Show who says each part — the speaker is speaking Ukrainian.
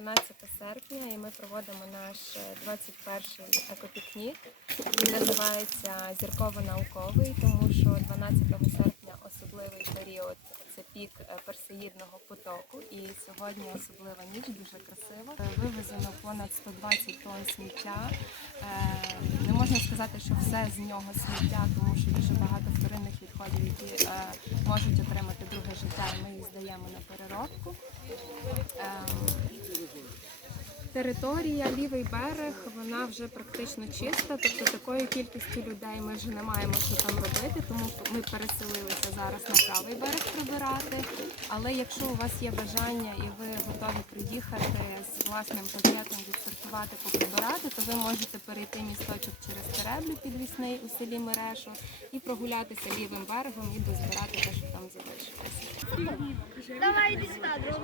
Speaker 1: 12 серпня і ми проводимо наш е, 21-й екопікнік. Він називається Зірково-науковий, тому що 12 серпня особливий період це пік е, персеїдного потоку. І сьогодні особлива ніч, дуже красиво. Е, Вивезено понад 120 тонн сміття. Е, Не можна сказати, що все з нього сміття, тому що дуже багато вторинних відходів, які е, можуть отримати друге життя, ми їх здаємо на переробку. Територія, лівий берег, вона вже практично чиста, тобто такої кількості людей ми вже не маємо що там робити, тому ми переселилися зараз на правий берег прибирати. Але якщо у вас є бажання і ви готові приїхати з власним пакетом відсортувати, поприбирати, то ви можете перейти місточок через Тереблю підвісний у селі Мерешу і прогулятися лівим берегом і дозбирати те, що там залишилося. Давай друг.